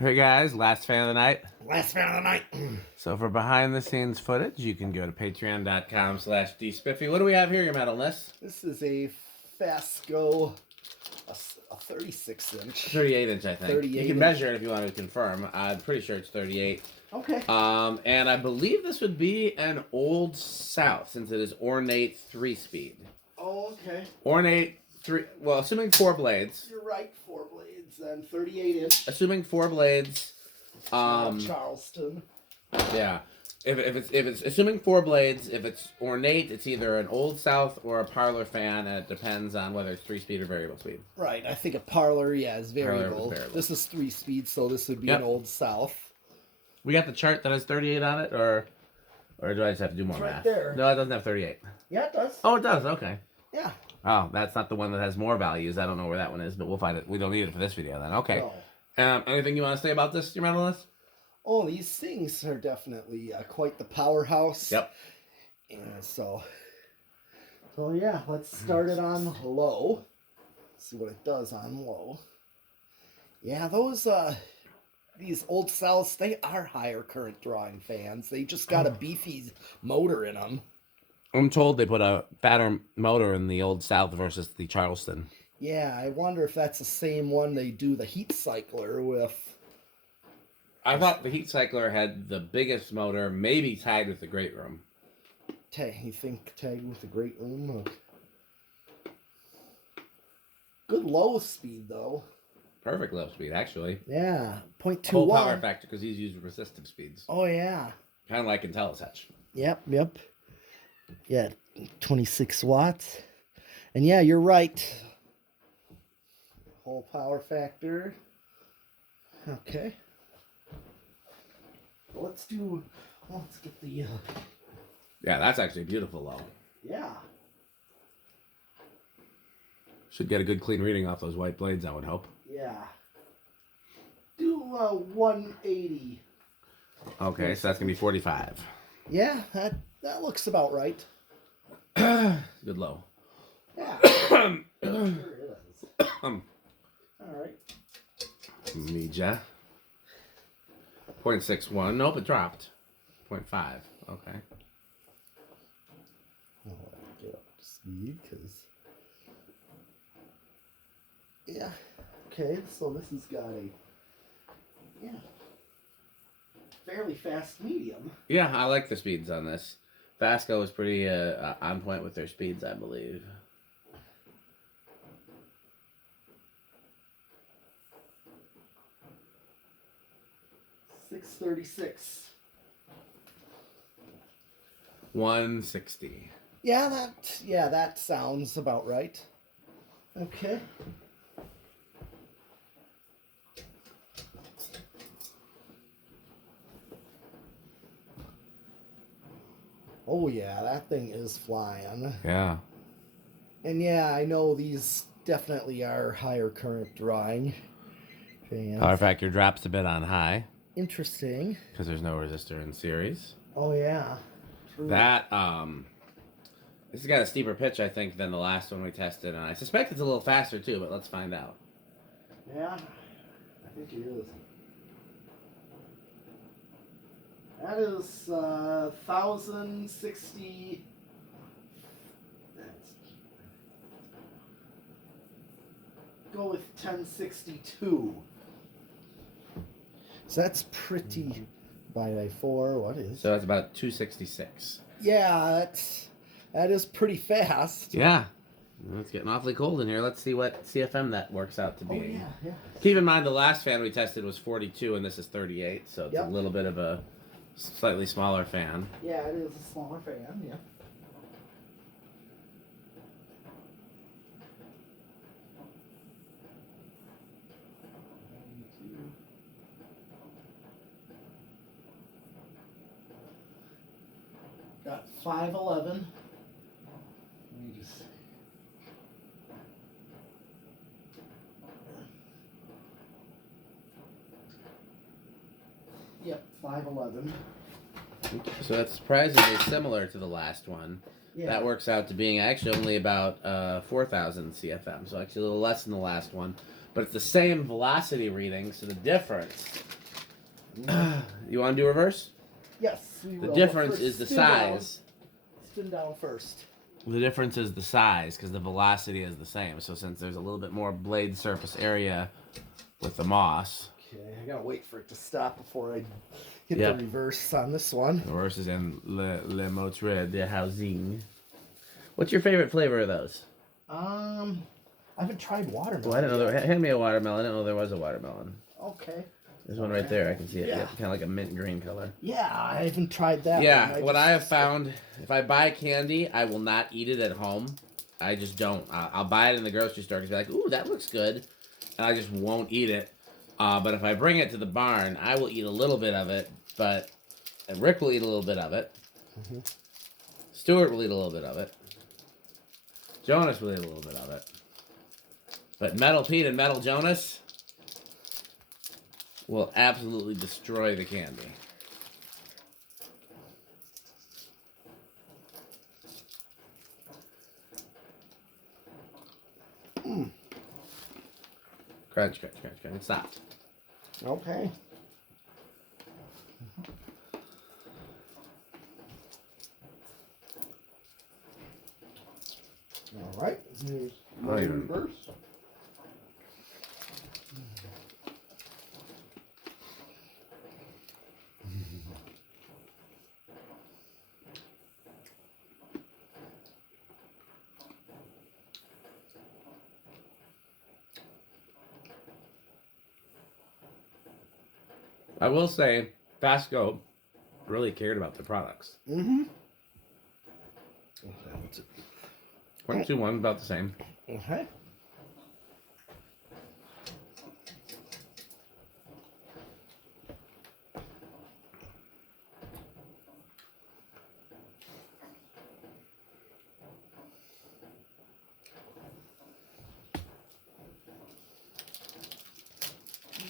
Hey guys, last fan of the night. Last fan of the night. So for behind the scenes footage, you can go to patreon.com/dspiffy. What do we have here, your metalness? This is a FASCO, a 36-inch. 38-inch, I think. 38 You can measure it if you want to confirm. I'm pretty sure it's 38. Okay. And I believe this would be an Old South, since it is ornate 3-speed. Oh, okay. Ornate 3, well, assuming 4 blades. You're right, 4 blades, then 38-inch. Assuming 4 blades. Charleston. Yeah. If it's assuming 4 blades, if it's ornate, it's either an Old South or a parlour fan, and it depends on whether it's 3-speed or variable speed. Right, I think a parlour, yeah, is variable. Parlour is variable. This is 3-speed, so this would be an Old South. We got the chart that has 38 on it, or do I just have to do more math? Right there. No, it doesn't have 38. Yeah, it does. Oh, it does. Okay. Yeah. Oh, that's not the one that has more values. I don't know where that one is, but we'll find it. We don't need it for this video then. Okay. No. Anything you want to say about this, your mentalist? Oh, these things are definitely quite the powerhouse. Yep. And so yeah, let's start it on low. See what it does on low. Yeah, these Old Souths, they are higher current drawing fans. They just got a beefy motor in them. I'm told they put a fatter motor in the Old South versus the Charleston. Yeah, I wonder if that's the same one they do the heat cycler with. I thought the heat cycler had the biggest motor, maybe tied with the Great Room. You think tagged with the Great Room? Good low speed, though. Perfect low speed, actually. Yeah, 0.21. Full power factor, because he's used resistive speeds. Oh, yeah. Kind of like IntelliTouch. Yep. Yeah, 26 watts. And yeah, you're right. Whole power factor. Okay. Let's get the... Yeah, that's actually beautiful low. Yeah. Should get a good clean reading off those white blades, I would hope. Yeah. Do 180. Okay, so that's going to be 45. Yeah, that looks about right. Good low. Yeah. Sure is. All right. Meja. 0.61. Nope, it dropped. 0.5. Okay. I'll get up to speed because. Yeah. Okay, so this has got a fairly fast medium. Yeah, I like the speeds on this. FASCO is pretty on point with their speeds, I believe. $636. 160. Yeah, that sounds about right. Okay. Oh yeah, that thing is flying. Yeah. And yeah, I know these definitely are higher current drawing fans. Power factor drops a bit on high. Interesting. Because there's no resistor in series. Oh yeah. True. That, this has got a steeper pitch, I think, than the last one we tested. And I suspect it's a little faster too, but let's find out. Yeah, I think it is. That is 1,060. Go with 1062. So that's pretty. By 4. What is? So that's about 266. Yeah, that is pretty fast. Yeah. Well, it's getting awfully cold in here. Let's see what CFM that works out to be. Oh, yeah. Keep in mind the last fan we tested was 42 and this is 38, so it's a little bit of a slightly smaller fan. Yeah, it is a smaller fan, yeah. Got 511. Let me just... Yep, 511. So that's surprisingly similar to the last one. Yeah. That works out to being actually only about 4,000 CFM, so actually a little less than the last one. but it's the same velocity reading, so the difference... You want to do reverse? Yes, we The will. difference First, is the spin size. Down. Spin down first. The difference is the size, because the velocity is the same. So since there's a little bit more blade surface area with the moss... Okay, I gotta wait for it to stop before I hit the reverse on this one. The reverse is in le motre de housing. What's your favorite flavor of those? I haven't tried watermelon. Oh, I didn't know hand me a watermelon. I didn't know there was a watermelon. Okay. There's one right there. I can see it. Yeah. Kind of like a mint green color. Yeah, I haven't tried that. Yeah, what I have found, if I buy candy, I will not eat it at home. I just don't. I'll buy it in the grocery store and be like, ooh, that looks good. And I just won't eat it. But if I bring it to the barn, I will eat a little bit of it. But Rick will eat a little bit of it. Mm-hmm. Stuart will eat a little bit of it. Jonas will eat a little bit of it. But Metal Pete and Metal Jonas will absolutely destroy the candy. Crunch, crunch, crunch, crunch. It stopped. Okay. All right. Here's my reverse. I will say, FASCO really cared about the products. Mm-hmm. 0.21, about the same. Okay.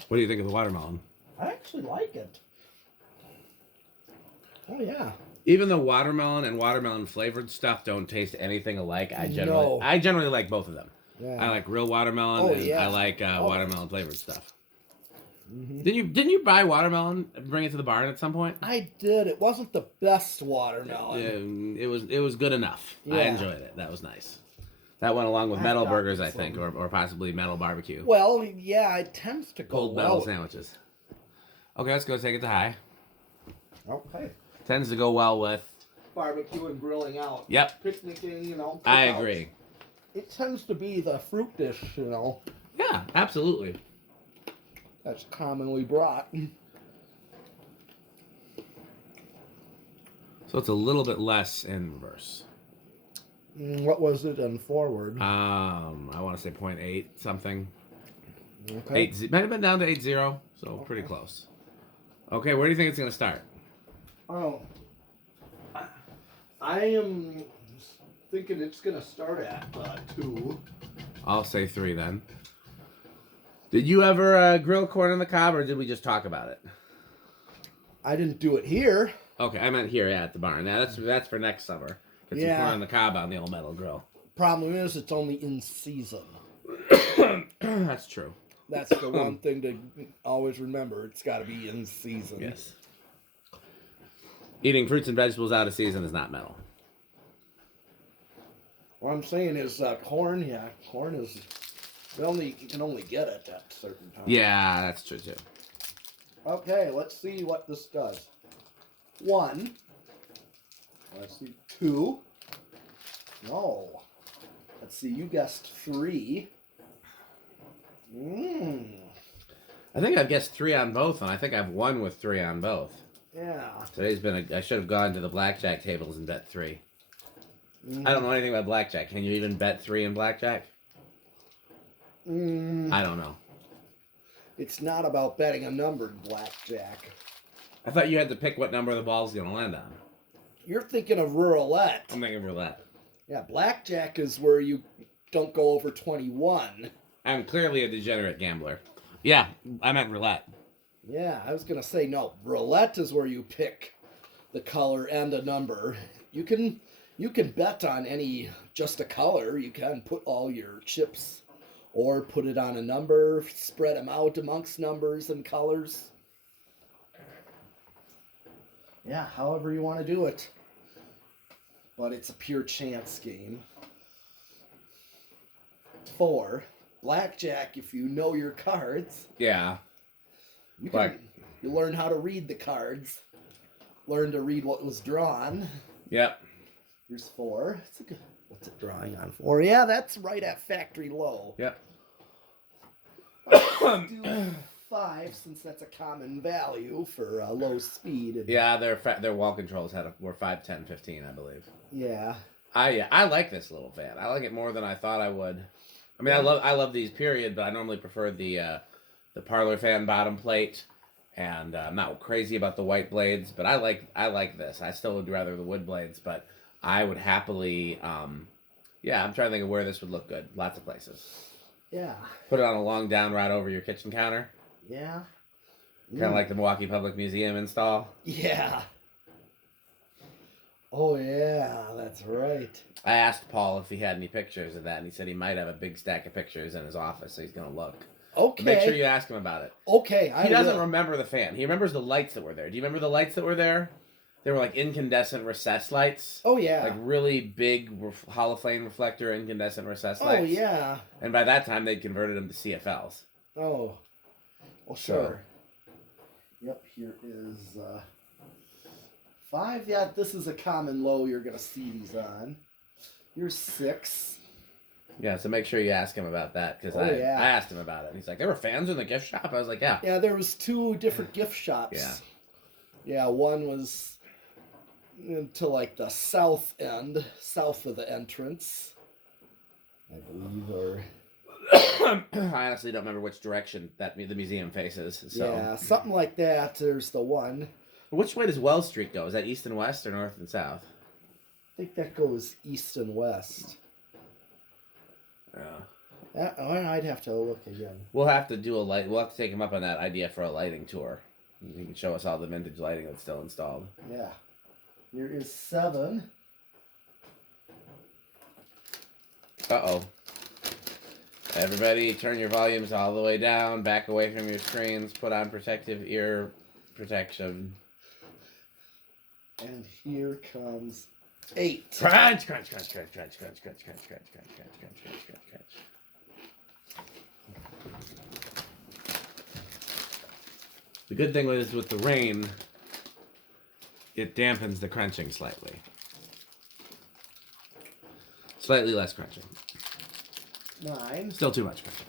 What do you think of the watermelon? I actually like it. Oh yeah. Even though watermelon and watermelon flavored stuff don't taste anything alike, I generally like both of them. Yeah. I like real watermelon and yeah. I like watermelon flavored stuff. Mm-hmm. Didn't you buy watermelon and bring it to the barn at some point? I did. It wasn't the best watermelon. It was good enough. Yeah. I enjoyed it. That was nice. That went along with metal burgers, I think, or possibly metal barbecue. Well, yeah, it tends to go cold metal sandwiches. Okay, let's go take it to high. Okay. Tends to go well with barbecue and grilling out. Yep. Picnicking, you know. I agree. It tends to be the fruit dish, you know. Yeah, absolutely. That's commonly brought. So it's a little bit less in reverse. What was it in forward? I want to say 0.8 something. Okay. Might have been down to 8.0, so okay. Pretty close. Okay, where do you think it's going to start? Oh, I am thinking it's going to start at 2. I'll say 3 then. Did you ever grill corn on the cob, or did we just talk about it? I didn't do it here. Okay, I meant here, at the barn. Now that's for next summer. Get some corn on the cob on the old metal grill. Problem is, it's only in season. That's true. That's the one thing to always remember. It's got to be in season. Yes. Eating fruits and vegetables out of season is not metal. What I'm saying is corn. Yeah, corn is. You can only get it at certain times. Yeah, that's true too. Okay, let's see what this does. 1. Let's see. 2. No. Let's see. You guessed 3. I think I've guessed 3 on both, and I think I've won with 3 on both. Yeah. Today's been I should have gone to the blackjack tables and bet 3. I don't know anything about blackjack. Can you even bet 3 in blackjack? I don't know. It's not about betting a numbered blackjack. I thought you had to pick what number the ball's going to land on. You're thinking of roulette. I'm thinking roulette. Yeah, blackjack is where you don't go over 21. I'm clearly a degenerate gambler. Yeah, I meant roulette. Yeah, I was going to say, no, roulette is where you pick the color and a number. You can bet on just a color. You can put all your chips or put it on a number, spread them out amongst numbers and colors. Yeah, however you want to do it. But it's a pure chance game. 4, blackjack, if you know your cards. Yeah. You learn how to read the cards. Learn to read what was drawn. Yep. Here's 4. It's a good, what's it drawing on 4? Yeah, that's right at factory low. Yep. Let's do 5, since that's a common value for low speed. Yeah, their wall controls were 5, 10, 15, I believe. Yeah. I like this little fan. I like it more than I thought I would. I mean, I love these period, but I normally prefer the parlourfan bottom plate, and I'm not crazy about the white blades, but I like this. I still would rather the wood blades, but I would happily. Yeah, I'm trying to think of where this would look good. Lots of places. Yeah. Put it on a long downrod over your kitchen counter. Yeah. Kind of like the Milwaukee Public Museum install. Yeah. Oh, yeah, that's right. I asked Paul if he had any pictures of that, and he said he might have a big stack of pictures in his office, so he's going to look. Okay. Make sure you ask him about it. Okay, He doesn't remember the fan. He remembers the lights that were there. Do you remember the lights that were there? They were like incandescent recessed lights. Oh, yeah. Like really big hollow flame reflector incandescent recessed lights. Oh, yeah. And by that time, they'd converted them to CFLs. Oh. Well, sure. Yep, here is 5. Yeah, this is a common low you're going to see these on. Here's 6. Yeah, so make sure you ask him about that, because I asked him about it. And he's like, there were fans in the gift shop? I was like, yeah. Yeah, there was 2 different gift shops. Yeah. Yeah, one was to like the south end, south of the entrance, I believe, or... I honestly don't remember which direction the museum faces. So. Yeah, something like that. There's the one. Which way does Wells Street go? Is that east and west or north and south? I think that goes east and west. Yeah. I'd have to look again. We'll have to do we'll have to take him up on that idea for a lighting tour. He can show us all the vintage lighting that's still installed. Yeah. Here is 7. Uh-oh. Everybody turn your volumes all the way down, back away from your screens, put on protective ear protection. And here comes 8. Crunch, crunch, crunch, crunch, crunch, crunch, crunch, crunch, crunch, crunch, crunch, crunch, crunch, crunch, crunch. The good thing is with the rain, it dampens the crunching slightly. Slightly less crunching. 9. Still too much crunching.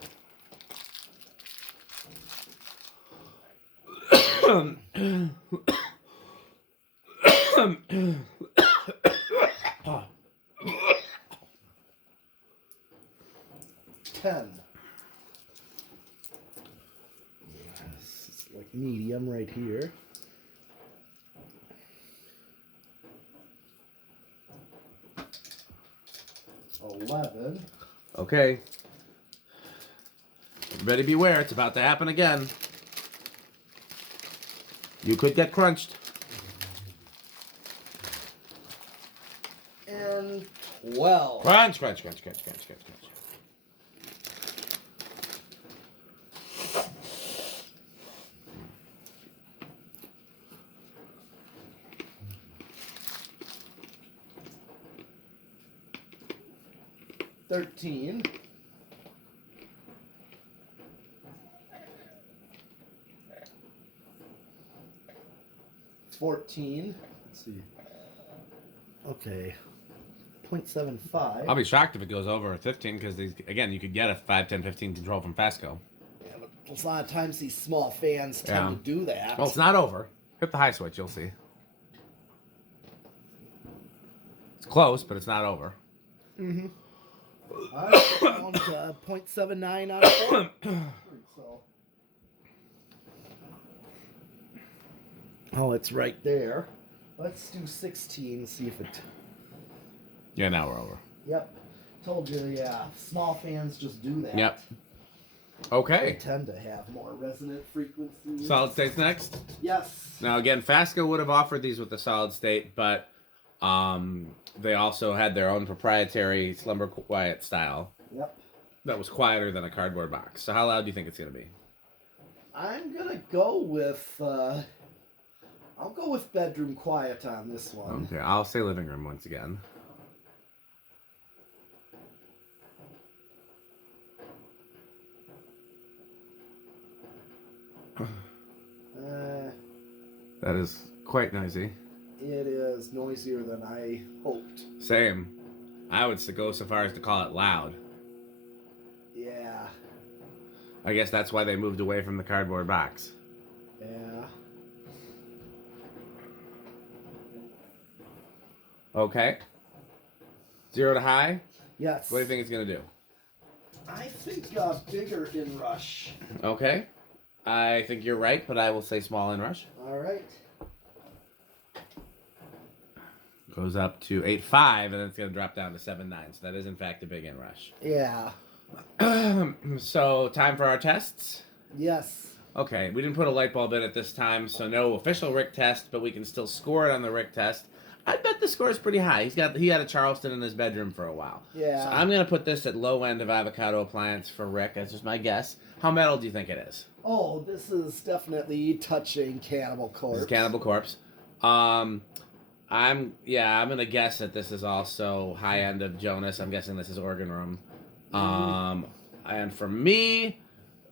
10. This is like medium right here. 11. Okay. Everybody beware, it's about to happen again. You could get crunched. And 12. Crunch, crunch, crunch, crunch, crunch, crunch, crunch. $13. 14. Let's see. Okay. 0.75. I'll be shocked if it goes over 15 because these, again, you could get a 5, 10, 15 control from FASCO. Yeah, but a lot of times these small fans tend to do that. Well, it's not over. Hit the high switch, you'll see. It's close, but it's not over. Mm-hmm. I found 0.79 out of 4. So. Oh, it's right there. Let's do 16, see if it... Yeah, now we're over. Yep. Told you, yeah. Small fans just do that. Yep. They Okay. tend to have more resonant frequencies. Solid state's next. Yes. Now, again, FASCO would have offered these with the solid state, but they also had their own proprietary slumber quiet style. Yep. that was quieter than a cardboard box. So how loud do you think it's going to be? I'm gonna go with I'll go with bedroom quiet on this one. Okay, I'll say living room once again. That is quite noisy. It is noisier than I hoped. Same. I would go so far as to call it loud. Yeah. I guess that's why they moved away from the cardboard box. Yeah. Okay. 0 to high? Yes. What do you think it's going to do? I think bigger inrush. Okay. I think you're right, but I will say small inrush. All right. Goes up to 8.5, and then it's going to drop down to 7.9. So that is, in fact, a big inrush. Yeah. So, time for our tests? Yes. Okay, we didn't put a light bulb in it this time, so no official Rick test, but we can still score it on the Rick test. I bet the score is pretty high. He had a Charleston in his bedroom for a while. Yeah. So I'm going to put this at low end of avocado appliance for Rick. That's just my guess. How metal do you think it is? Oh, this is definitely touching Cannibal Corpse. This is Cannibal Corpse. I'm gonna guess that this is also high end of Jonas. I'm guessing this is Organ Room. And for me,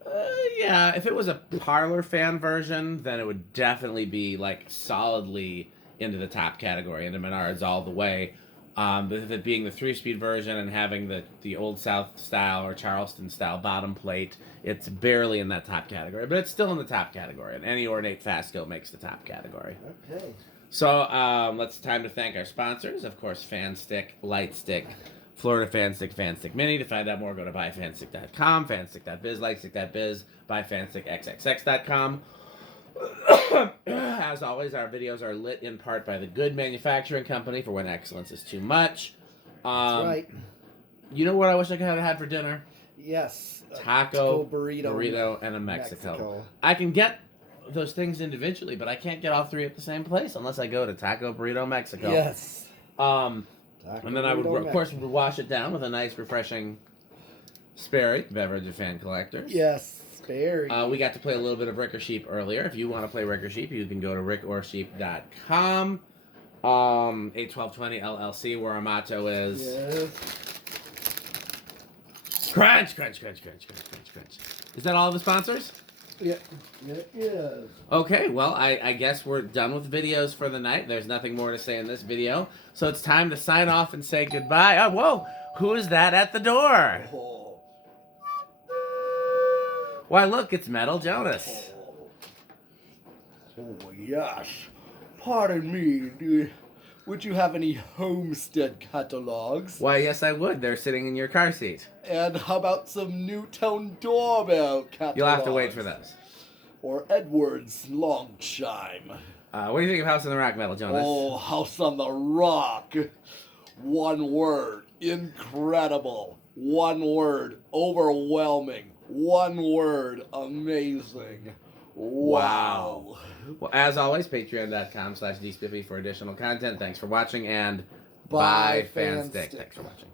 if it was a parlourfan version, then it would definitely be like solidly into the top category, into Menards all the way. But it being the 3-speed version and having the Old South style or Charleston style bottom plate, it's barely in that top category, but it's still in the top category. And any ornate FASCO makes the top category. Okay. So it's time to thank our sponsors. Of course, Fan Stick, Light Stick, Florida Fan Stick, Fan Stick Mini. To find out more, go to buyfanstick.com, fanstick.biz, lightstick.biz, buyfanstickxxx.com. As always, our videos are lit in part by the Good Manufacturing Company for when excellence is too much. That's right. You know what I wish I could have had for dinner? Yes. Taco, burrito, and a Mexico. I can get those things individually, but I can't get all three at the same place unless I go to Taco, Burrito, Mexico. Yes. And then I would, of course, wash it down with a nice, refreshing Sperry, beverage of fan collectors. Yes, Sperry. We got to play a little bit of Rick or Sheep earlier. If you want to play Rick or Sheep, you can go to rickorsheep.com. 81220 LLC, where our motto is... Yes. Crunch, crunch, crunch, crunch, crunch, crunch, crunch. Is that all the sponsors? Yeah, it is. Okay, well, I guess we're done with videos for the night. There's nothing more to say in this video. So it's time to sign off and say goodbye. Oh, whoa! Who is that at the door? Oh. Why, look, it's Metal Jonas. Oh, yes. Pardon me, would you have any Homestead catalogs? Why, yes, I would. They're sitting in your car seat. And how about some Newtown doorbell catalogs? You'll have to wait for those. Or Edwards long chime. What do you think of House on the Rock, Metal Jonas? Oh, House on the Rock. One word, incredible. One word, overwhelming. One word, amazing. Wow. Well, as always, patreon.com/dspiffy for additional content. Thanks for watching, and Bye, bye, Fanstick. Fanstick. Thanks for watching.